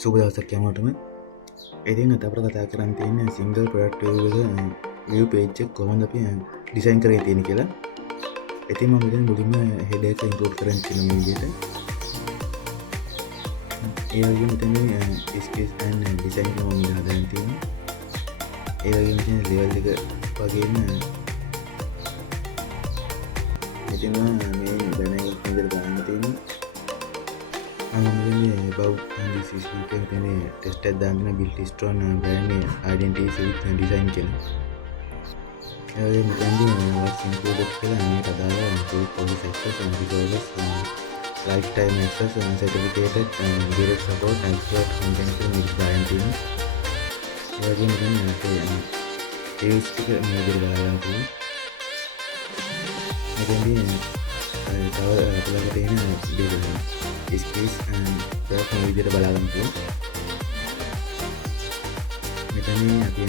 සුබ දවසක් හැමෝටම. ඉතින් අද අපිට කතා කරන්න තියෙන්නේ සිංගල් ප්‍රොඩක්ට් view page එක කොහොමද අපි ඩිසයින් කරගෙන තියෙන්නේ කියලා. ඉතින් මම මෙතන මුලින්ම header එක include කරන්න තියෙන මේ විදිහට. ඒ වගේම මෙතන sketch and design එක මම හදාගෙන තියෙනවා. ඒ වගේම මෙතන level එක වගේම මෙතන මේ banner එක විදිහට දාන්න තියෙනවා. about this is you can test at the build stone brand identity with design කියලා. ඒ වගේම what's included කියලා මේක දාලා include police access and resources lifetime access and certificated direct support expert content මේක දාන්න තියෙනවා. ඒ වගේම මේ ටික මේක දාලා තියෙනවා. තව අපලකට තියෙන skills and product මේ විදිහට බලාගන්න පුළුවන්. මෙතන අපි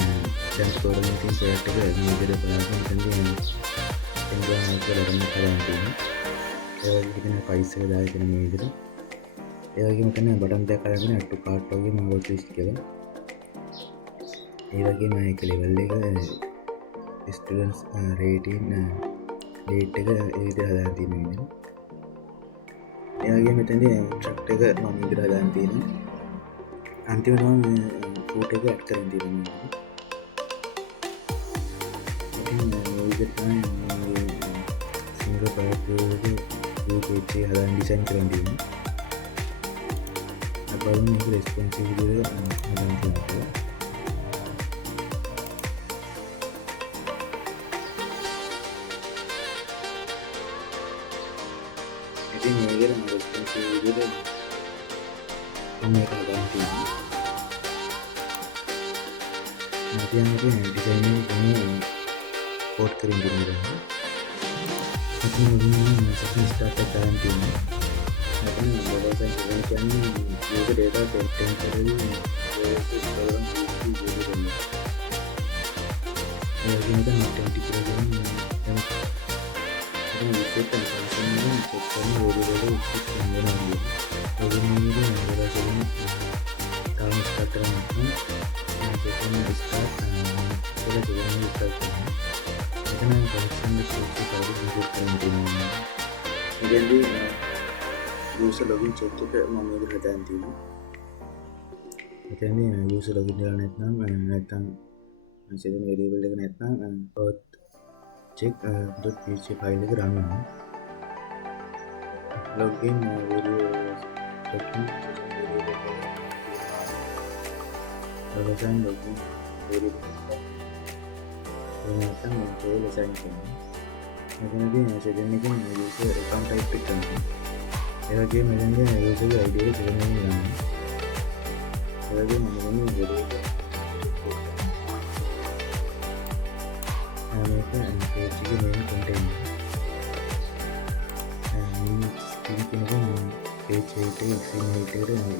දැන් තෝරගෙන තියෙන product එක මේ විදිහට බලාගන්න මෙතනදී එන්ජොයි කරලා කරන්න තියෙනවා. ඒ වගේම මෙතන price එක දාලා තියෙන මේ විදිහට. ඒ වගේම මෙතන බටන් දෙකක් අරගෙන add to cart වගේ මම list කියලා. ඒ වගේම මේක level එක students rating date එක ඒ විදිහට හදාගෙන තියෙන විදිහට. ඒ වගේම මෙතනදී track එක මම විදිහට හදාගෙන තියෙනවා. අන්තිමට මම photo එක add කරන් තියෙනවා. ඉතින් මේ විදිහට තමයි single product view page එක හදාගෙන design කරන් තියෙනවා. අපලු මේක responsive විදිහට හදාගෙන තියෙනවා. ඉතින් මේක නම් responsive විදිහට මේක හදාගෙන තියෙනවා. මතියන් අපි design එක code කරගෙන ඉන්නවා. අපි මුලින්ම section start එක දාන්න තියෙනවා. අපි website එක කියන්නේ user data temporary program විදිහට. ඒ වගේම තමයි template program විශේෂ සංස්කරණය චෙක් කරන වේදිකවල උත්සන්න වෙනවා. ඔබගේ නේද තාම ස්ටාර්ට් කරන්න නම් මේකෙන් ස්ටාර්ට් කියලා දෙන්න ස්ටාර්ට් කරනවා. එතන කනෙක්ෂන් එක චෙක් කරලා කරන්න තියෙනවා. ඉතින්දී user login check එක මම මේක හදාන්න තියෙනවා. එතනදී user login කරලා නැත්නම් සෙදෙන variable එක නැත්නම් path check.php file එක run වෙනවා. login login මෙතනදී සෙදෙන එකෙන් user account type එක ගන්නවා. ඒ වගේම මෙතනදී user ID එක සෙදෙන එකෙන් ගන්නවා. ඒ වගේම මෙතන මේක page එකේ main content page 8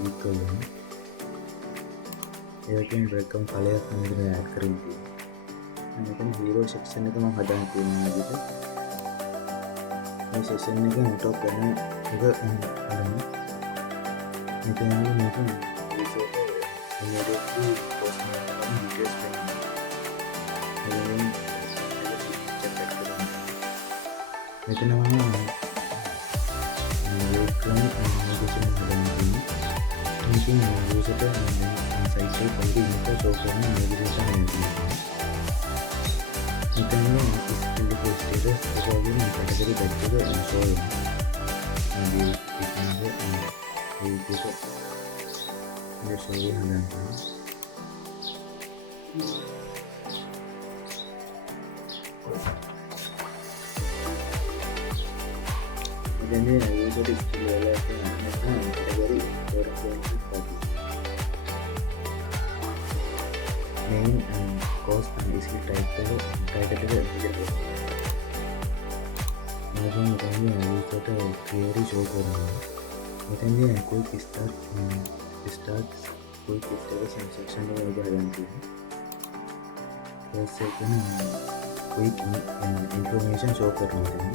equal වෙනවා. ඒකෙන් breakdown ඵලයක් නේද add කරන්න තියෙනවා. මෙතන hero section එක මම හදාන්න තියෙනවා විදිහට. මේ section එක top වෙන එක හදන්න. මෙතන මේක immediately post කරන details වෙනවා. මෙතන මම electronic navigation හදන්න තියෙනවා. මේකෙන් user ට site එක පොඩි ඉන්ෆෝ show කරන navigation එනවා. මෙතන skill status එක වගේ category badge එක show වෙනවා. මේ show වෙනවා. then user skill level category main course and skill type title විදිහට මෙතන user query show කරනවා. මෙතනදී quick start quick installation section එක හදාගන්න තියෙනවා. first second quick information show කරනවා.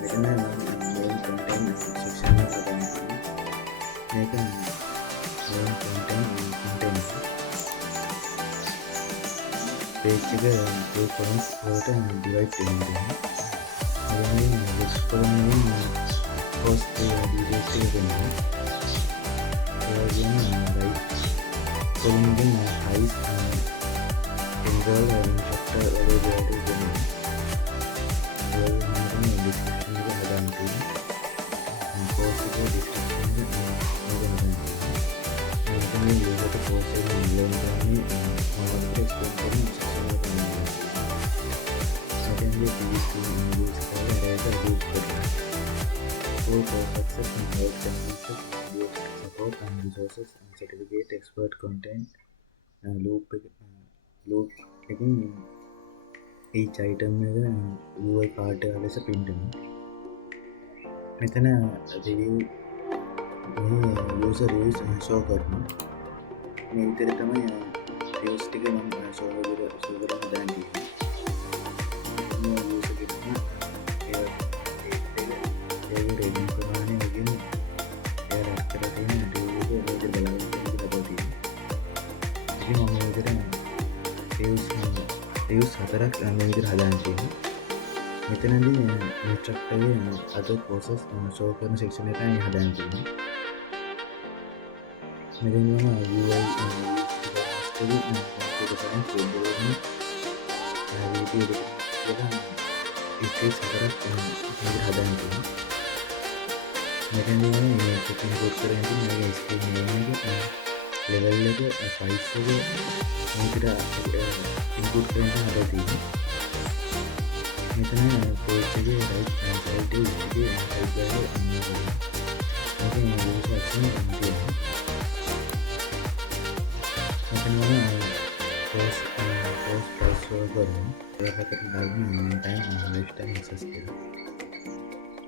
මෙතන main content section එක හදාගන්න තියෙනවා. මේක main content page එක two columns වලට divide වෙනවා. එතනින් list column එකෙන් post details ටික දෙනවා. ඒ වගේම right column එකෙන් price enroll instructor availability දෙනවා. ඒ වගේම description එක හදාන්න තියෙනවා. post එකේ description එක හදාන්න තියෙනවා. එතනින් user post එක online කරන්නේ මොනවද explain කරන section එක තියෙනවා. Secondly, please to use color data group color. For success and work services, support and resources and certificate expert content loop එකකින් each item එක UI part එක ලෙස print වෙනවා. මෙතන review user reviews show කරනවා. මේ විදිහට තමයි reviews ටික මම show කරලා දාන්න තියෙන්නේ. rating ප්‍රමාණය වගේම එයා රැස් කරලා තියෙන reviews එක විදිහට බලන්න හදලා තියෙනවා. ඉතින් මම මේ විදිහට reviews 4ක් මේ විදිහට හදාන්න තියෙනවා. මෙතනදී instructor ගේ other courses show කරන section එක තමයි හදාන්න තියෙන්නේ. මෙතන UI study computer science programming video editing 4ක් හදාන්න තියෙනවා. මෙතනදී මේ චෙකින් කෝඩ් කරගෙන මේක ස්ක්‍රීන් නේම් එක ලෙවල් එක ප්‍රයිස් එක මේකට ඉන්පුට් කරන්න හදලා තියෙනවා. මෙතන පේජ් එකේ right hand side එකේ type කරලා මේකේ user action තියෙනවා. මෙතන post price show කරනවා. ඒකට දාන්න time lifetime access කරනවා.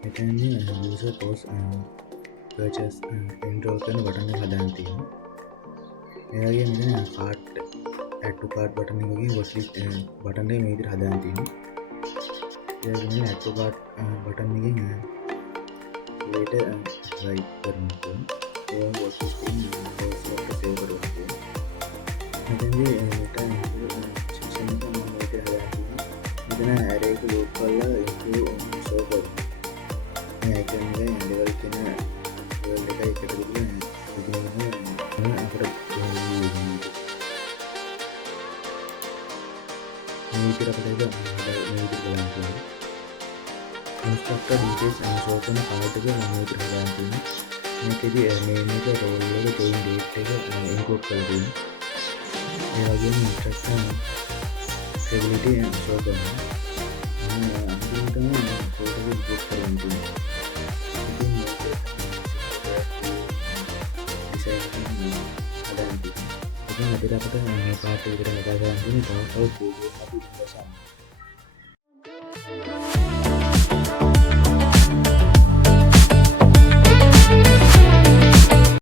මෙතනදී user post purchase enroll කරන බටන් එක හදාන්න තියෙනවා. ඒ වගේම මෙතන cart add to cart button එක වගේ watchlist බටන් එක මේ විදිහට හදාන්න තියෙනවා. ඒ වගේම add to cart බටන් එකෙන් later write කරනවා. ඒ watchlist එකෙන් post එක save කරනවා. මෙතනදී section එක මම මේ විදිහට හදාන්න තියෙනවා. මෙතන array එක loop කරලා include show කරනවා. icon එක level කියන level එක එකට ගිහින් ඉතින් අපිට මේක අපිට බලන්න තියෙනවා. instructor details and show කරන part එක මම විතර හදාන්න තියෙනවා. මේකේදී name එක role එක join date එක include කරලා තියෙනවා. ඒ වගේම instructor stability show කරනවා. අන්තිමට තමයි code එක input කරන්න තියෙනවා. ඉතින් අදට අපිට මේ පාඩේ විතර කතා කරන්න තියෙන්නේ. තව වීඩියෝ අපි ඉස්සරහට